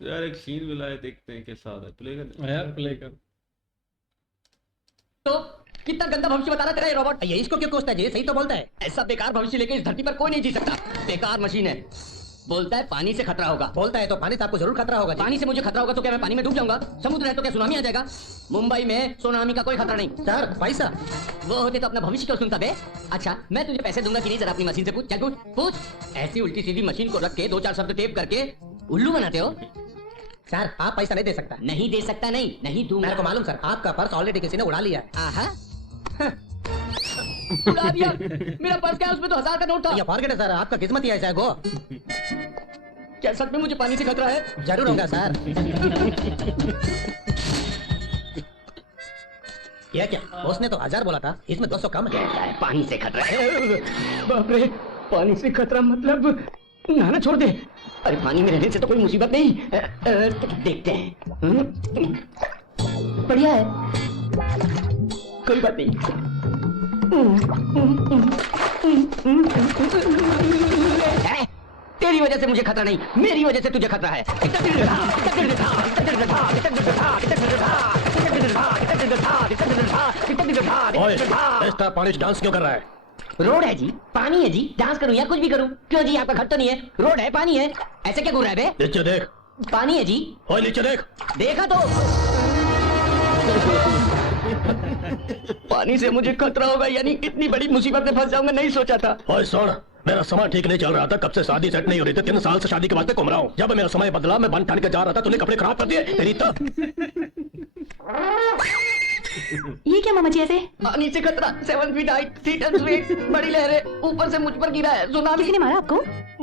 तो यार एक सीन मिला है, देखते हैं कैसा आता है। प्ले कर यार प्ले कर। तो कितना गंदा भविष्य बता रहा है तेरा ये रोबोट। ये इसको क्यों कोसता है? ये सही तो बोलता है। ऐसा बेकार भविष्य लेके इस धरती पर कोई नहीं जी सकता। बेकार मशीन है। बोलता है पानी से खतरा होगा। बोलता है तो पानी से आपको जरूर खतरा होगा जी। पानी से मुझे खतरा होगा तो क्या मैं पानी में डूब जाऊंगा? समुद्र है तो क्या सुनामी आ जाएगा? मुंबई में सुनामी का कोई खतरा नहीं। सर पैसा वो होते तो अपना भविष्य क्यों सुनता बे? अच्छा मैं तुझे पैसे दूंगा कि नहीं, जरा अपनी मशीन से पूछ। चल पूछ पूछ। ऐसी उल्टी सीधी मशीन को रख के दो चार शब्द टेप करके उल्लू बनाते हो। सर आप पैसा नहीं दे सकता। नहीं दे सकता, नहीं दूंगा। मेरे को मालूम सर, आपका पर्स ऑलरेडी किसी ने उड़ा लिया है। आहा उड़ा दिया। मेरा पर्स क्या है? उसमें तो 1000 का नोट था। ये फॉरगेट है सर, आपका किस्मत ही ऐसा है। गो। क्या सच में मुझे पानी से खतरा है? जरूर होगा सर। ये क्या, उसने तो 1000 बोला था, इसमें 200 कम है। पानी से खतरा है। बाप रे, पानी से खतरा मतलब नहाना छोड़ दे। अरे पानी में रहने से तो कोई मुसीबत नहीं। देखते हैं। बढ़िया है, कोई बात नहीं। तेरी वजह से मुझे खतरा नहीं, मेरी वजह से तुझे खतरा है। एक्स्ट्रा पानी डांस क्यों कर रहा है? रोड है जी, पानी है जी, डांस करूं या कुछ भी करूं? क्यों जी, आपका घर तो नहीं है? रोड है, पानी है, ऐसे क्या घूर रहा है बे? नीचे देख। पानी है जी। ओए नीचे देख। देखा तो। पानी से मुझे खतरा होगा यानी इतनी बड़ी मुसीबत में फंस जाऊंगा, नहीं सोचा था। ओए सुन, मेरा समय ठीक नहीं चल रहा था, कब से शादी सेट नहीं हो रही थी। 3 साल से शादी के वास्ते घूम रहा हूँ। जब मेरा समय बदला, मैं बन ठान के जा रहा था, तूने कपड़े खराब कर दिए। तेरी तो ये क्या मामा जी ऐसे? पानी से खतरा, 7 फीट हाइट, 3 टन वेट, बड़ी लहरें, ऊपर से मुझ पर गिरा है सुनामी। किसी ने मारा आपको?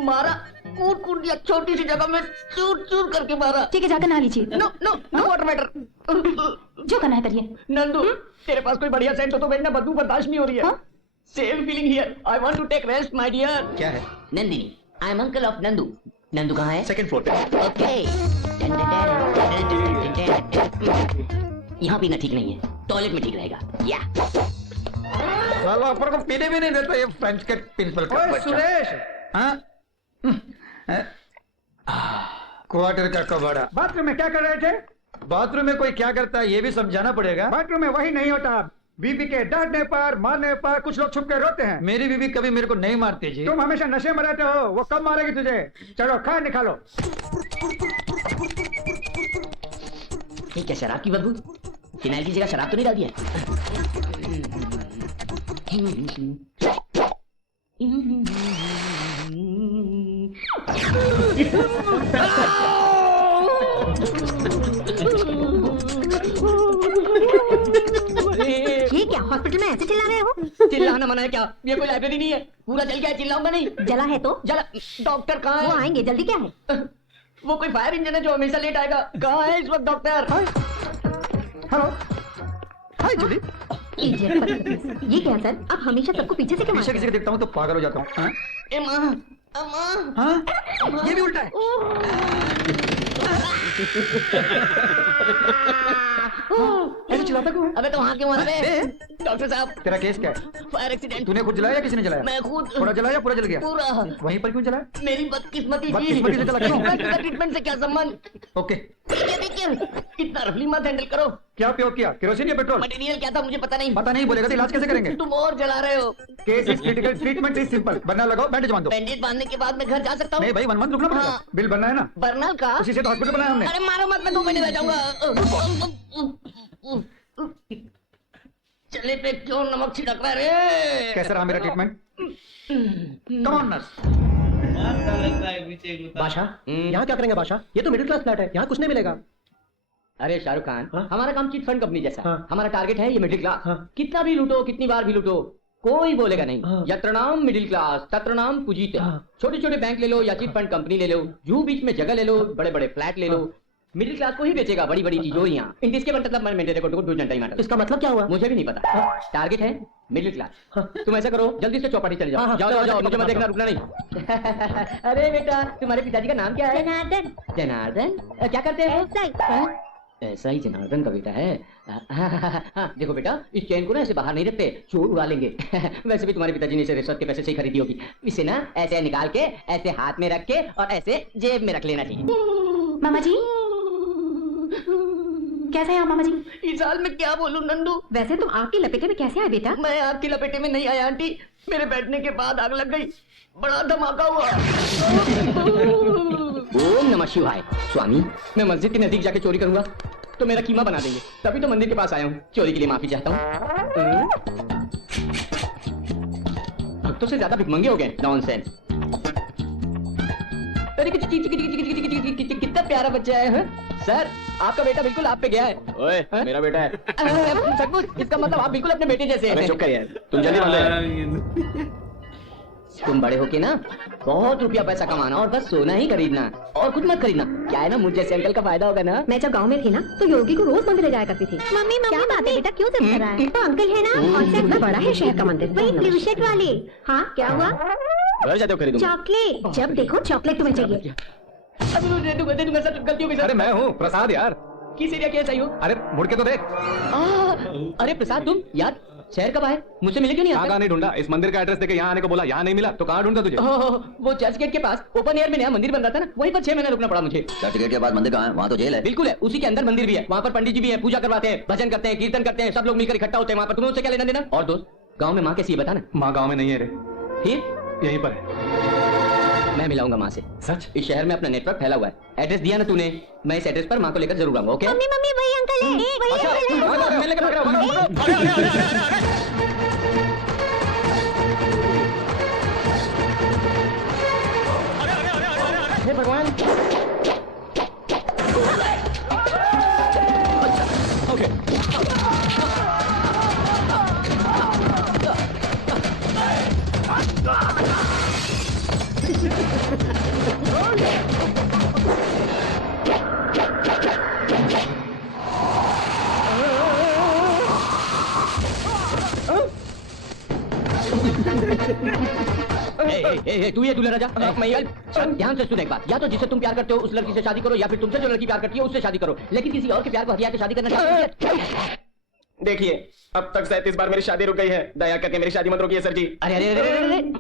मारा? कूट कूट दिया, छोटी सी जगह में चूर चूर करके मारा। ठीक है, जाकर नहा लीजिए। No no no water matter. जो करना है करिए। नंदू, तेरे पास कोई बढ़िया सेंट हो तो भेजना, बदबू बर्दाश्त नहीं हो रही है। हाँ? Same feeling here, I want to take rest my dear. क्या है? Nandini, I am uncle of Nandu. Nandu कहाँ है? 2nd फ्लोर पे। ओके। यहाँ पीना ठीक नहीं है, टॉयलेट में ठीक रहेगा। या साला ऊपर को पीने भी नहीं देता ये फ्रेंच के प्रिंसिपल का बच्चा। सुरेश, हाँ? क्वार्टर का कबाड़ा। बाथरूम में क्या कर रहे थे? बाथरूम में कोई क्या करता है ये भी समझाना पड़ेगा। बाथरूम में वही नहीं होता। बीबी के डांटने पर, मारने पर कुछ लोग छुप के रोते हैं। मेरी बीवी कभी मेरे को नहीं मारती जी। तुम हमेशा नशे में रहते हो, वो कब मारेगी तुझे? चलो खा निकालो। ये क्या शराब की बदबू? फिनाइल की जगह शराब तो नहीं डाल दिया? ये क्या, हॉस्पिटल में ऐसे चिल्ला रहे हो? चिल्लाना मना है क्या? ये कोई लाइब्रेरी नहीं है, पूरा जल गया है, चिल्लाऊंगा नहीं। जला है तो? जला। डॉक्टर कहाँ वो है? आएंगे, जल्दी क्या है? वो कोई फायर इंजन है जो हमेशा लेट आएगा। कहाँ है इस वक्त डॉक्टर? हेलो, हाय जूली। Idiot, बदतमीज। ये क्या है सर? आप हमेशा सबको पीछे से क्यों पीछे मारते किसी को देखता हूँ तो पागल हो जाता हूँ। हाँ? ए माँ, अम्मा। हाँ? ये भी उल्टा है। ऐसे चिल्लाता क्यों है? अबे तो वहाँ क्यों आ रहे? डॉक्टर साहब, तेरा केस क्या है? Fire accident. तूने खुद जलाया या किसी ने जलाया? मैं खुद। थोड़ा जलाया या पूरा जल गया? पूरा। वहीं पर क्यों जलाया? मेरी बदकिस्मती थी। बदकिस्मती से जला क्यों? ट्रीटमेंट से क्या संबंध? ओके। देखिए, इतना रफली मत हैंडल करो। क्या उपयोग किया? केरोसिन या पेट्रोल? मटेरियल क्या था मुझे पता नहीं। पता नहीं बोलेगा तो इलाज कैसे करेंगे? तुम और जला रहे हो। Case is critical, treatment is simple. बनना लगाओ, बैंडेज बांध दो। बैंडेज बांधने के बाद मैं घर जा सकता हूँ? नहीं भाई, 1 मंथ रुकना पड़ेगा। हाँ। बिल बनना है ना? बर्नल का? उसी से तो हॉस्पिटल बनाया हमने। अरे मारो मत, मैं 2 महीने रह जाऊंगा। चले पे क्यों नमक छिड़क रहा है रे? कैसा रहा मेरा ट्रीटमेंट? Come on nurse. बादशाह, यहाँ क्या करेंगे बादशाह? ये तो मिडिल क्लास फ्लैट है, यहाँ कुछ नहीं मिलेगा। अरे शाहरुख खान, हाँ? हमारा काम चिट फंड कंपनी जैसा। हाँ? हमारा टारगेट है ये मिडिल क्लास। हाँ? कितना भी लूटो, कितनी बार भी लूटो, कोई बोलेगा नहीं। हाँ? यत्र नाम मिडिल क्लास तत्र नाम पूजित। हाँ? छोटे छोटे बैंक ले लो या चिट फंड कंपनी ले लो, जू बीच में जगह ले लो, बड़े बड़े फ्लैट ले लो, मिडिल क्लास को ही बेचेगा बड़ी बड़ी चीजों यहाँ। इन इसके मतलब मैं मेरे को टू जनता ही मैटर। इसका मतलब क्या हुआ? मुझे भी नहीं पता। टारगेट है मिडिल क्लास। हाँ। तुम ऐसा करो, जल्दी से चौपाटी चले जाओ। हाँ, जाओ चलो, जाओ जाओ, चलो, मुझे मत चलो। देखना, रुकना नहीं। अरे बेटा, तुम्हारे पिताजी का नाम क्या है? जनार्दन। जनार्दन। क्या करते हैं? ऐसा ही। ऐसा ही जनार्दन का बेटा है। हाँ, देखो बेटा, इस चेन को ना ऐसे बाहर नहीं रखते, चोर उड़ा लेंगे। वैसे भी तुम्हारे पिताजी ने इसे रिश्वत के पैसे से ही खरीदी होगी। इसे ना ऐसे निकाल के ऐसे हाथ में रख के और ऐसे जेब में रख लेना चाहिए। मामा जी कैसे हैं आप मामा जी? इस हाल में क्या बोलूं नंदू। वैसे तुम आग की लपेटे में कैसे आए बेटा? मैं आपकी लपेटे में नहीं आया आंटी, मेरे बैठने के बाद आग लग गई, बड़ा धमाका हुआ। ओम नमः शिवाय। स्वामी, मैं मस्जिद के नजदीक जाके चोरी करूंगा तो मेरा कीमा बना देंगे, तभी तो मंदिर के पास आया हूँ। चोरी के लिए माफी चाहता हूँ। भक्तों से ज्यादा भिखमंगे हो गए। नॉनसेंस। अरे कितना प्यारा बच्चा है। सर, आपका बेटा बिल्कुल आप पे गया है। ओए, मेरा बेटा है। सचमुच? इसका मतलब आप बिल्कुल अपने बेटे जैसे हैं। चुप कर यार, तुम जल्दी बंद तुम बड़े होके ना बहुत रुपया पैसा कमाना और बस सोना ही खरीदना और कुछ मत खरीदना। क्या है ना, मुझ जैसे अंकल का फायदा होगा ना। मैं जब गांव में थी ना तो योगी को रोज मंदिर ले जाया करती थी। मम्मी क्या बात है बेटा, क्यों जिद कर रहा है? तो अंकल है ना, और से इतना बड़ा है शहर का मंदिर, वही ब्लू शर्ट वाले। हाँ क्या हुआ? घर जाते हो खरीदूंगा। चॉकलेट, जब देखो चॉकलेट तुम्हें चाहिए। अब दे दूंगा सर, गलती हो गई सर। अरे मैं हूँ प्रसाद यार। किस एरिया के चाहिए? अरे मुड़ के तो देख। अरे प्रसाद, तुम यार शहर कब आए? मुझसे मिले क्यों नहीं कहाँ आते? नहीं ढूंढा, इस मंदिर का एड्रेस देके यहाँ आने को बोला, यहाँ नहीं मिला तो कहाँ ढूंढा तुझे? वो चर्च गेट के पास ओपन एयर में नया मंदिर बन रहा था ना, वहीं पर 6 महीने रुकना पड़ा मुझे। चर्च गेट के बाद मंदिर कहाँ है? वहाँ तो जेल है। बिल्कुल है, उसी के अंदर मंदिर भी है। वहाँ पर पंडित जी भी है, पूजा करवाते हैं, भजन करते हैं, कीर्तन करते हैं, सब लोग मिलकर इकट्ठा होते हैं वहाँ पर। तुम्हें उससे क्या लेना देना? और दोस्त, गाँव में माँ कैसी है बता ना। माँ गाँव में नहीं है रे, फिर यहीं पर है। मैं मिलाऊंगा माँ से। सच? इस शहर में अपना नेटवर्क फैला हुआ है। एड्रेस दिया ना तूने, मैं इस एड्रेस पर माँ को लेकर जरूर आऊंगा। ओके? मम्मी मम्मी वही अंकल है, वही अंकल है। मैं लेकर भाग रहा हूँ। हे भगवान। तू ये दूल्हा राजा, मैं ये ध्यान से सुन एक बात। या तो जिससे तुम प्यार करते हो उस लड़की से शादी करो, या फिर तुमसे जो लड़की प्यार करती है उससे शादी करो, लेकिन किसी और के प्यार को हथियार के शादी करना चाहते हो। देखिए, अब तक 37 बार मेरी शादी रुक गई है। दया करके मेरी शादी मत रोकिए सर जी। अरे अरे अरे अरे अरे,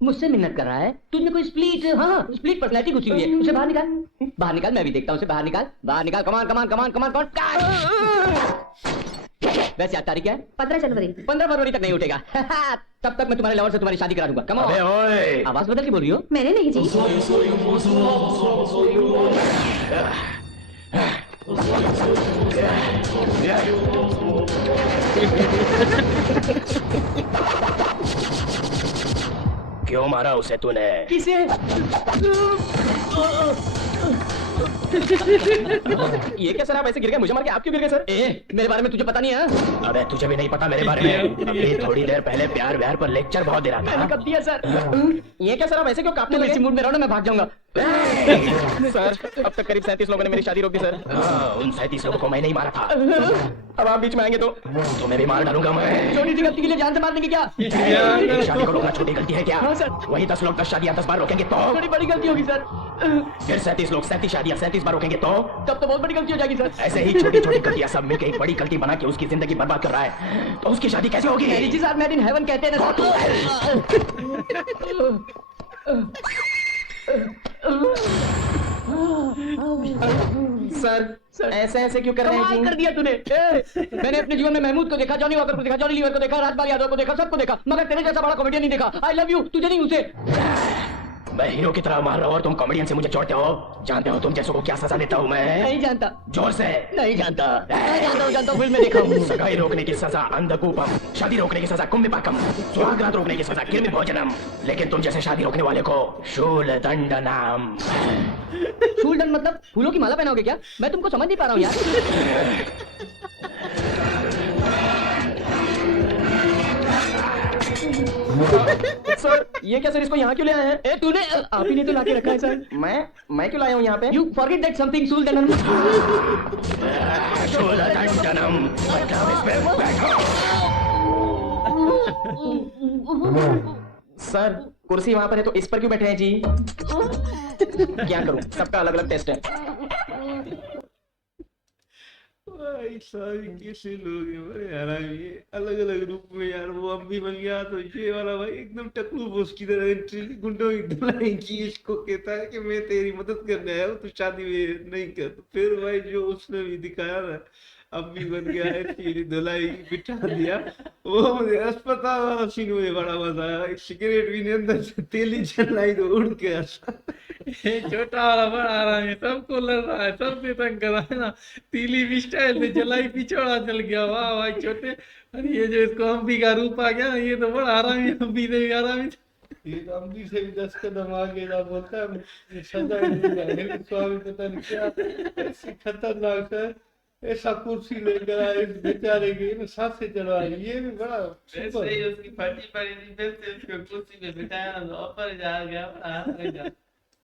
मुझसे मिन्नत कर रहा है? तुझमें कोई स्प्लिट पर्सनैलिटी घुसी हुई है। उसे बाहर निकाल, बाहर निकाल, मैं भी देखता हूँ उसे। बाहर निकाल, बाहर निकाल। कमान कमान कमान कमान कमान। वैसे आज तारीख क्या है? 15 जनवरी। 15 फरवरी तक नहीं उठेगा। तब तक मैं तुम्हारे लवर से तुम्हारी शादी करा दूंगा। कम अबे ओए, आवाज बदल के बोल रही हो? मैंने नहीं जी। क्यों मारा उसे तूने? किसे? ये क्या सर, आप ऐसे गिर गए? मुझे मार के आप क्यों गिर गए सर? मेरे बारे में तुझे पता नहीं है? अबे तुझे भी नहीं पता मेरे बारे में? अभी थोड़ी देर पहले प्यार व्यार पर लेक्चर बहुत दे रहा मैंने था। कब दिया सर? ये क्या सर, आप ऐसे क्यों कांपने तुम लगे? इसी मूड में रहो ना, मैं भाग जाऊंगा। सर, अब तक करीब 37 लोगों ने मेरी शादी रोक दी सर। उन 37 लोगों को मैं नहीं मारा था। अब आप बीच में आएंगे तो तुम्हें भी मार डालूंगा मैं। छोटी सी गलती के लिए जान से मार देंगे क्या? मेरी शादी को रोकना छोटी गलती है क्या? हाँ, सर। वही 10 लोग 10 शादियां 10 बार रोकेंगे तो? थोड़ी बड़ी गलती होगी सर। फिर 37 लोग 37 शादियां 37 बार रोकेंगे तो? तब तो बहुत बड़ी गलती हो जाएगी सर। ऐसे ही छोटी छोटी गलतियां सब मिलकर एक बड़ी गलती बना के उसकी जिंदगी बर्बाद कर रहा है, तो उसकी शादी कैसे होगी? जी सर, मेड इन हेवन कहते हैं ना सर ऐसे ऐसे क्यों कर रहे हैं कमाल कर जी? दिया तूने। मैंने अपने जीवन में महमूद को देखा, जॉनी वॉकर को देखा, जॉनी लीवर को देखा, राजपाल यादव को देखा, सबको देखा, मगर तेरे जैसा बड़ा कॉमेडियन नहीं देखा। आई लव यू, तुझे नहीं उसे। मैं हीरो की तरह मार रहा हूँ और तुम कॉमेडियन से मुझे जोड़ते हो। जानते हो तुम जैसों को क्या सजा देता हूँ मैं? नहीं जानता। जोर से। नहीं जानता। जानता हूँ, फिल्म में देखा हूँ। सगाई रोकने की सजा अंधकूपम, शादी रोकने की सजा कुंभिपाकम, सुहागरात रोकने की सजा किरमि भोजनम, लेकिन तुम जैसे शादी रोकने वाले को शूल दंडनम। शूल दंड मतलब फूलों की माला पहनाओगे क्या? मैं तुमको समझ नहीं पा रहा हूँ यार। सर ये क्या सर, इसको यहाँ क्यों ले आए हैं? तूने आप ही ने तो लाके रखा है सर। मैं क्यों लाया हूँ यहाँ पे? You forget that something शूल दंडन। शूल दंडनम मतलब इसमें बैठो। सर कुर्सी वहाँ पर है तो इस पर क्यों बैठे हैं जी? क्या करूँ, सबका अलग अलग टेस्ट है। भाई साहब कैसे लोग हैं, बड़े हरामी है, अलग अलग रूप में यार। वो अम्मी बन गया तो ये वाला भाई एकदम टकलू बोस की तरह एंट्री, गुंडों की धुलाई की। इसको कहता है कि मैं तेरी मदद करने आया हूँ, तू शादी में नहीं कर। तो फिर भाई जो उसने भी दिखाया ना, अम्मी बन गया है, तेरी धुलाई बिठा दिया। वो मुझे अस्पताल वाला सीन मुझे बड़ा मजा आया। एक सिगरेट भी नहीं, अंदर से तेली जलाई तो उड़ के ये छोटा वाला बड़ा आराम है, सबको लड़ रहा है, सबसे तंग कर रहा है ना। तीली भी स्टाइल से जलाई पिछोड़ा चल गया, वाह भाई छोटे। अरे ये जो इसको अम्बी का रूप आ गया, ये तो बड़ा आरामी, अम्बी से भी आरामी। ये तो अम्बी से भी 10 कदम आगे ना बोलता है, ये सजा ही नहीं है। स्वामी पता नहीं क्या ऐसी खतरनाक है, ऐसा कुर्सी लेकर आए इस बेचारे की, ना सांसें चढ़वाई। ये भी बड़ा वैसे ही उसकी फटी पड़ी थी, फिर से उसको कुर्सी पे बिठाया ना, तो ऊपर जा गया, बड़ा